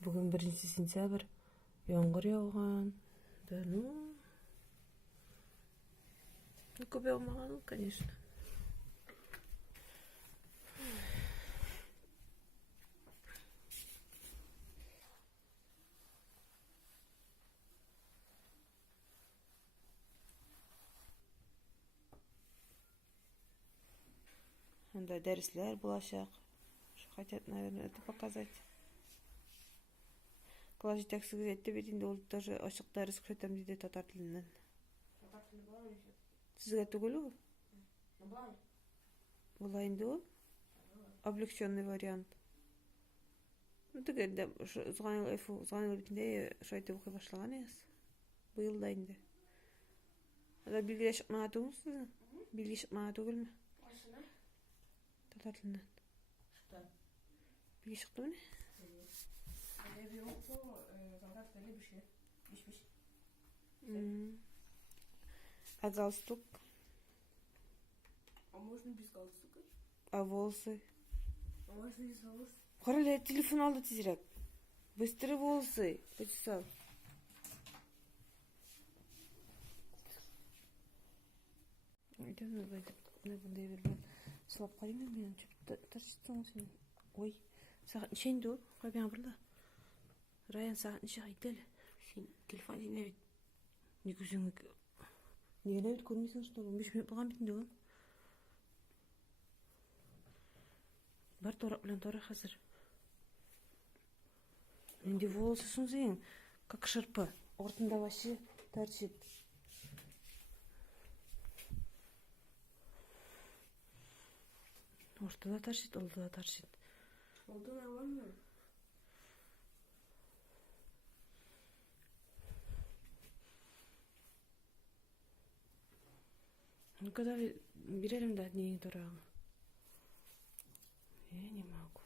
Бүгін 1 сентябрь. Yağmur yağgan. Көп yağmagan, конечно. Анда дәрислер булачак. Хотят, наверное, это показать. Класс жетекшісі айтты бит, инде ол тоже ашық дәріс күтем дейді татар тілінен. Татар тілі болар ма? Сізге түгел ол? Болар. Болар инде ол? Облегченный вариант. Ну тегенде звонил битинде шайтып оқи башлаган ес. Быйылда инде. Ада билге шыкмага түгелме сизин? Билге шыкмага түгелме? Кайсына? Татар тілінен. Шыкты. Билге шыктымы не? Evi yoksa zaten böyle bir şey. Pişmiş. А галстук? А можно без галстука? А волосы? А можно без волос? Хорошо, телефон алды тезірек. Быстрый волосы. Почесал. Идем на bunday берген. Сылап қарайын мен тыршытсың сен. Ой, сағат нешейінде ол? Қойбен бірді. Раян сағат неше қайтел? Сен телефон дейін әбет. Не көзіңі... Неген әбет көрмейсің что? 15 минут болған бетінде ол. Бар торак білен торак қазір. Менде волосы сен, как шырпы. Ортында вообще торчит. Ортада торчит, олда торчит. Олда нормально? Ну когда берем до дней дорого. Я не могу.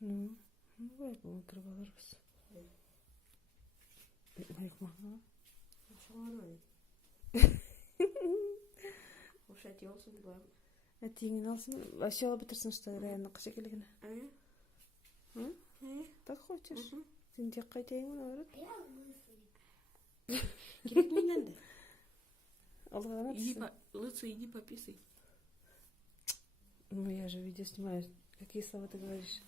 Ну, бывает, мы отрывалась. Моих мама. Вообще отъелся, да. Это не налсын. Вообще лабытырсын, что реально қыша келген. Так хочешь? Сен тек қайтайын мұны өрет? Керек менен де. Алғана түсін. Лучше иди пописай. Ну я же видео снимаю. Какие слова ты говоришь?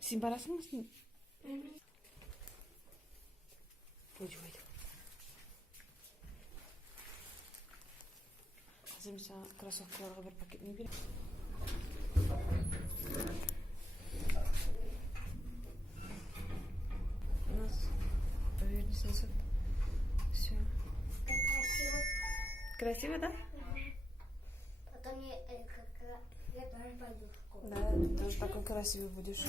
Сен барасың ба сен? Пойдем. Қазір мен саған кроссовкаларға бір пакет не берем. У нас поверхность снесет. Все. Красиво. Красиво, да? Потом я тоже пойду в школу. Да, ты тоже такой красивый будешь.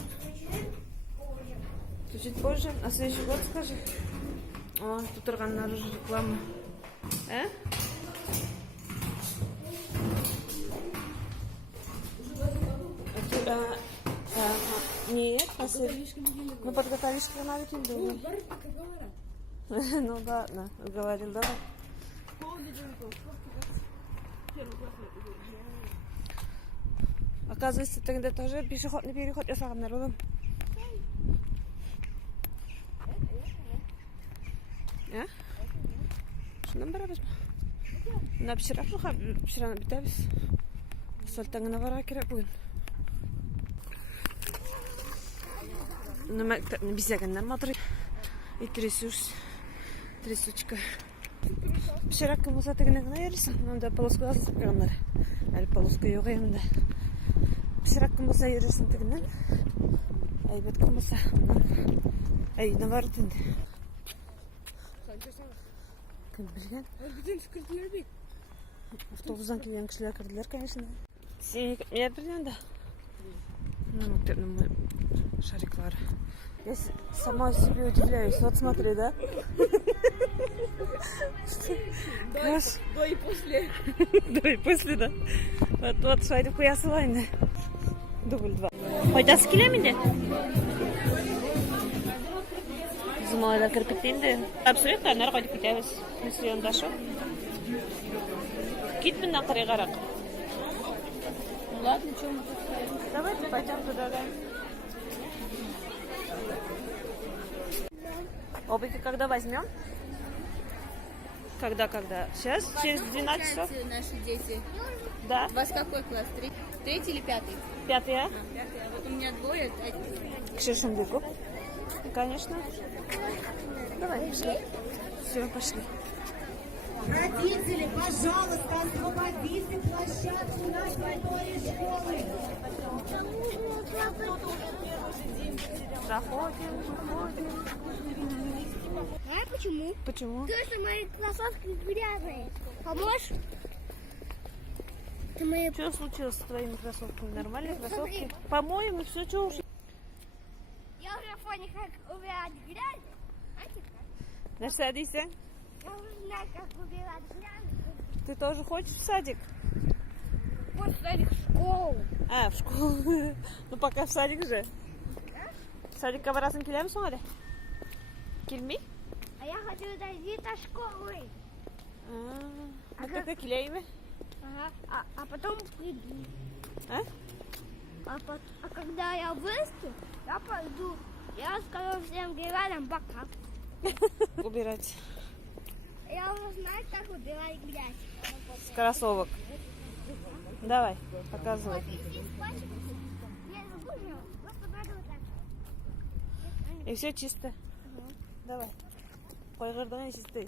Чуть позже. На следующий год скажи. О, тут тұрғаннар уже реклама. Нет, мы подготовились к канале Тиндуни. Ну ладно, говорил, давай. Оказывается, тогда тоже пешеходный переход жасаған народом. Шундан барабыз ба? Мына пішіраны бітеміз. Асфальттаңына бара керек бүгін. На мектепне бизәгәннәр матур. И трясучка. Пішірак кім болса тегіне гына йөрисең. Монда полоска асып әлі полоска юк енді. Пішірак кім болса йөрисең тегеннән. Әйбәт кім болса. Әйдә бар инде. Кім білген? Бүтін кірділер бек. Автобустан келген кішілер кірділер, конечно. Сен мен бірден да. Мектепнің шариклары. Я сама себе удивляюсь. Вот смотри, да? До и после. До и после, да? Вот шарик куясы вайны. Дубль 2. Пайдасы келе менде? Bizim olaylar kirip bitti indi. Absolut nereye koyduk gideriz. Mesut yandaşı. Git bundan kırıya karak. Ладно, что мы тут? Давайте пойдем туда. Обыки когда возьмем? Когда? Сейчас? Через 12 часов? Наши дети. Да. У вас какой класс? Третий или пятый? Пятый, а? Пятый. А вот у меня двое. К шершембеку? Конечно. Давай, пошли. Все, пошли. Родители, пожалуйста, освободите площадку нашей новой школы. Заходим. А почему? Почему? Потому что мои кроссовки грязные. Поможешь? Ты мои... Что случилось с твоими кроссовками? Нормальные кроссовки? По-моему, все, что уж... Я уже в фоне как убирать грязь. Нәрсе дейсің? Я уже знаю, как убирать грязь. Ты тоже хочешь в садик? Вот садик в школу. А, в школу. Ну, пока в садик же. В садикқа барасың, келемісің әлі? Келмей? А я хочу дойти до школы. Мектепке келейін бе? Ага. А потом приду. А? А когда я вырасту, я пойду. Я скажу всем грязям пока. Убирать. Я уже знаю, как убирать грязь. С кроссовок. Давай, показывай. Здесь пачка. Я забыл, просто надо вот так. И все чисто. Давай. Қойғырдың чисто.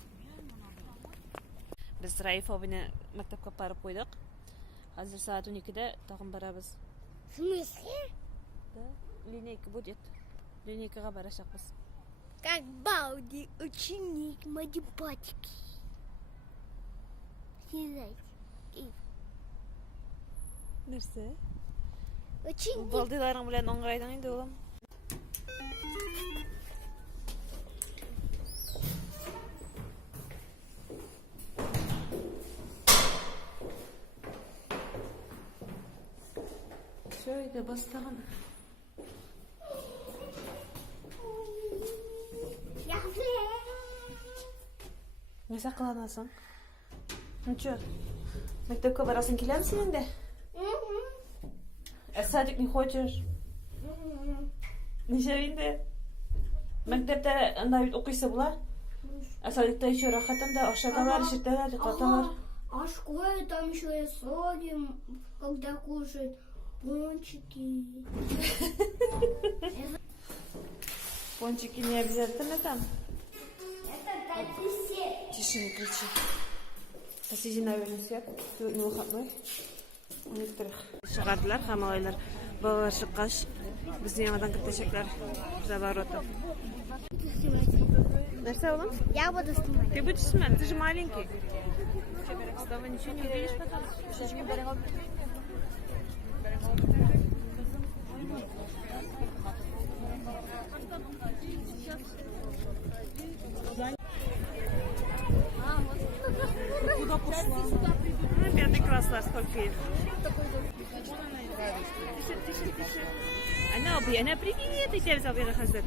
Біз Раиф абыны мектепке барып қойдық. Қазір саат 12-де тағын барабыз. В смысле? Да, линейка будет. Линейкаға барашақпыз. Как Балди, ученик математики. Съездить. Нәрсе? Ученик. Балдиларың белән оңғайдың инде улым. Şöyle bastağın. Ne saklanasın? Nço? Мектепке барасың келемісің енді? Садик не хочешь? Неше енді? Мектепте анда бит оқисы була? Садикта еще рахатында ашаталар, жирталар, қаталар. А в школе там еще и садим, когда кушают пончики. Пончики не обязательно там? Это такие все. Тише, не кричи. Соседи, наверное, спят. Сегодня выходной. У некоторых. Шығардылар, хамалайлар. Балалар шыққаш. Біздің яңадан кіртешектер. За воротов. Нәрсе олым? Я буду снимать. Ты будешь снимать? Ты же маленький. С тобой ничего не увидишь потом? Ну, 5 класслар сколько их? Тише. Она привет, и тебя взял Хазер.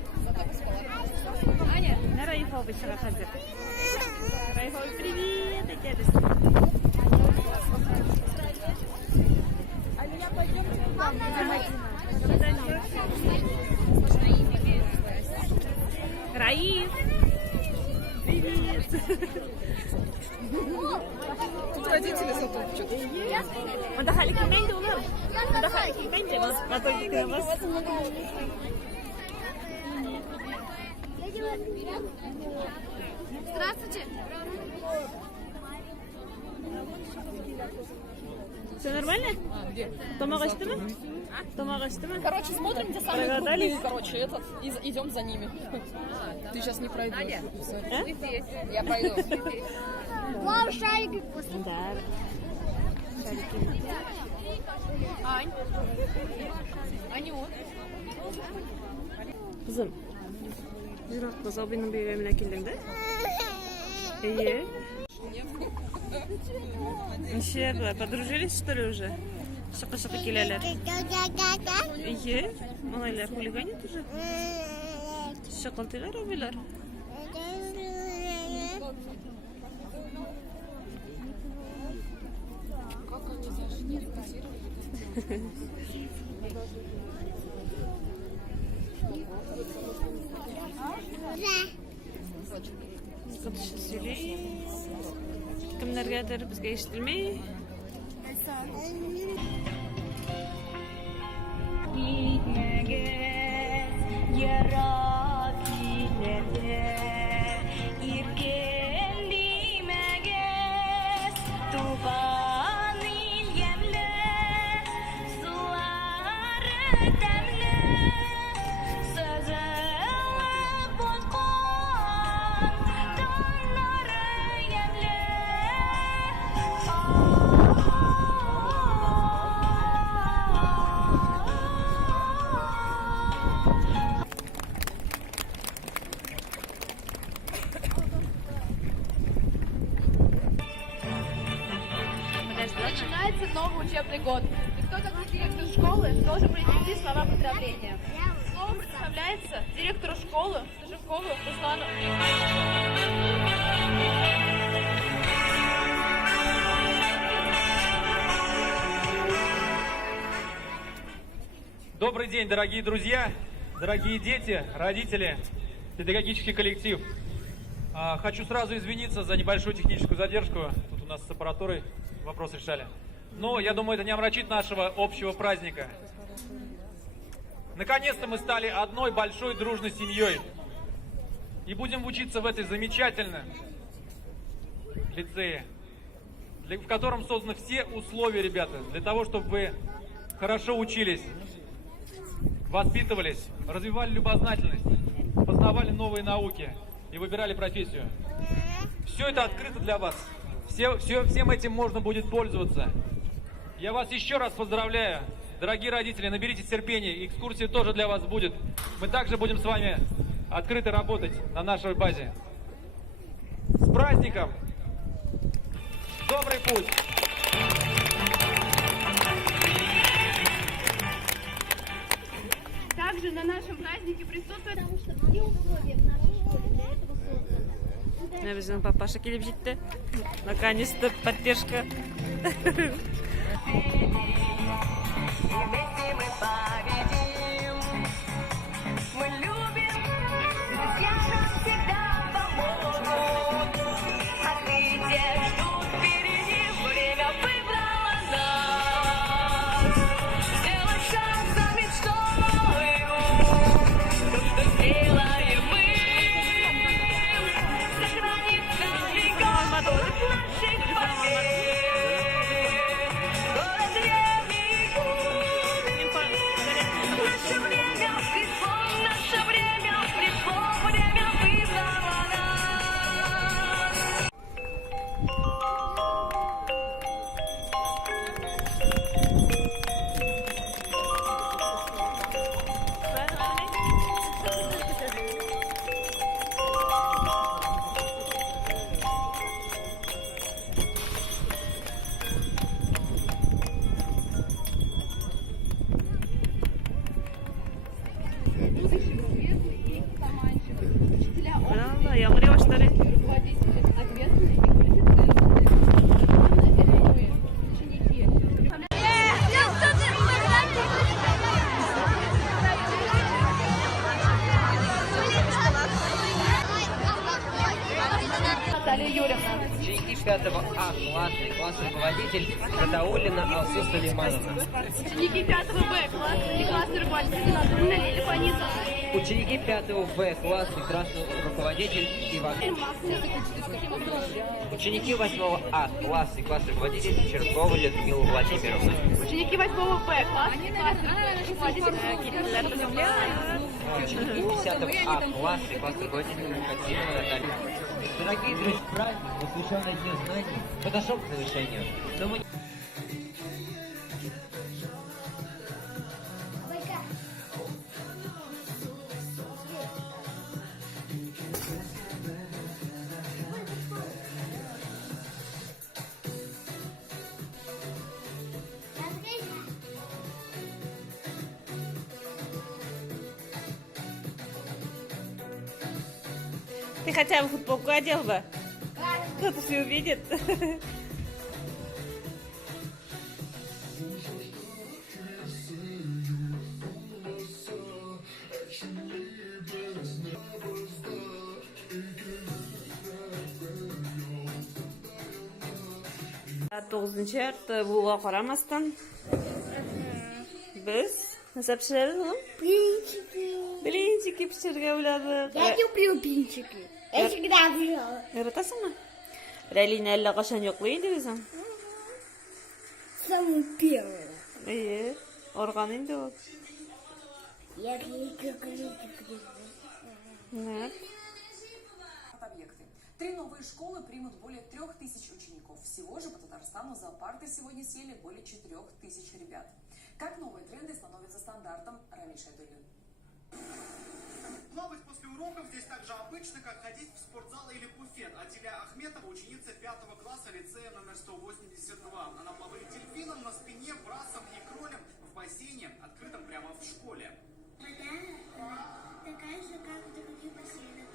Аня, на Раифа обычно Хазер. Раифа, привет, и тебя взял. Раиф, привет. Тут родители зато что-то. Отдыхали кемейте, улам? Отдыхали кемейте, вас потом вас. Здравствуйте. Все нормально? Где? Тамақ ашты ма? Тамақ ашты ма? Короче, смотрим, где самые Прогадались? крупные, короче, этот, и идем за ними. Ты сейчас не пройдешь. А? Я пройду. Вау, шарик. Да. Шарики. Ань. Анют. Kızım. Жирақпыз, абының бейгеміне келдің да? Ие. Неше, подружились, что ли, уже? Шықы-шықы келелер. Ие. Малайлар хулиганит уже. Шықылтылар, абайлар. Кытышы сөйлей. Кімдергедір бізге ешітілмей. Начинается новый учебный год. И кто такой директор школы, должен произнести слова поздравления. Слово предоставляется директору школы Сажевкову Руслану. Добрый день, дорогие друзья, дорогие дети, родители, педагогический коллектив. Хочу сразу извиниться за небольшую техническую задержку. Тут у нас с аппаратурой вопрос решали. Но я думаю, это не омрачит нашего общего праздника. Наконец-то мы стали одной большой дружной семьей. И будем учиться в этой замечательном лицее, в котором созданы все условия, ребята, для того, чтобы вы хорошо учились, воспитывались, развивали любознательность, познавали новые науки и выбирали профессию. Все это открыто для вас. Всем этим можно будет пользоваться. Я вас еще раз поздравляю. Дорогие родители, наберите терпения. Экскурсия тоже для вас будет. Мы также будем с вами открыто работать на нашей базе. С праздником! Добрый путь! Также на нашем празднике присутствует... Біздің папаша келіп жетті. Наконец-то поддержка. Yağmur yavaşları. Ученики 5 А класс руководитель Катаулина Алсу Сулеймановна. Ученики 5 Б классный руководитель Анатольевна Лилия Фанизовна. Ученики 5 В классный руководитель Иван. Ученики 8 А классный руководитель Черкова Людмила Владимировна. Ученики 8 Б классный руководитель Ученики 10 А классный руководитель Катинова Наталья. Дорогие друзья, праздник, посвященный Дню знаний, подошел к завершению. Но мы... Ты хотя бы футболку одел бы? Кто-то все увидит. To'qqizinchi yarda buga qaramasdan biz nima pishiramiz? Блинчики. Blinchiki pishirgan bo'ladi. Я люблю блинчики. Я всегда делала. Yaratasanmi? Ralina allaqachon yo'qlaydi o'zim. Самый первый. Iye, organ endi u. Я кликаю. Nima? Объекты. 3 новые школы примут более 3000 учеников. Всего же по Татарстану за парты сегодня сели более 4000 ребят. Как новые тренды становятся стандартом, Рамиль Шайдуллин. Плавать после уроков здесь так же обычно, как ходить в спортзал или буфет. Атиля Ахметова, ученица 5 класса лицея номер 182. Она плавает дельфином на спине, брасом и кролем в бассейне, открытом прямо в школе. Вода такая же, как в других бассейнах.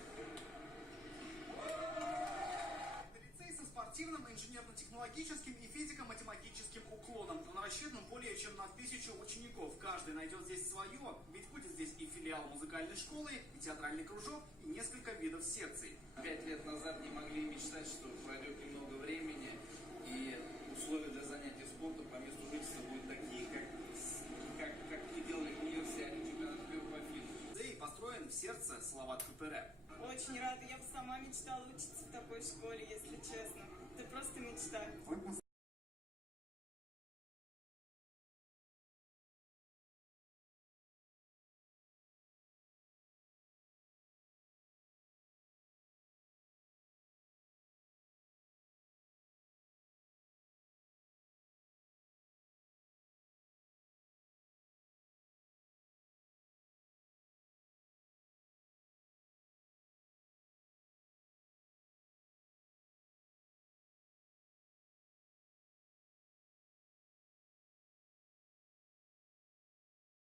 Это лицей со спортивным, инженерно-технологическим и физико-математическим уклоном. Он рассчитан более чем на 1000 учеников. Каждый найдет здесь свое, ведь будет здесь и филиал музыкальной школы, и театральный кружок, и несколько видов секций. 5 лет назад не могли мечтать, что пройдет немного времени, и условия для занятий спортом по месту жительства будут такие, как мы делали в универсиаде чемпионата мира по фильму. Музей построен в сердце Салават КПР. Очень рада. Я бы сама мечтала учиться в такой школе, если честно. Это просто мечта.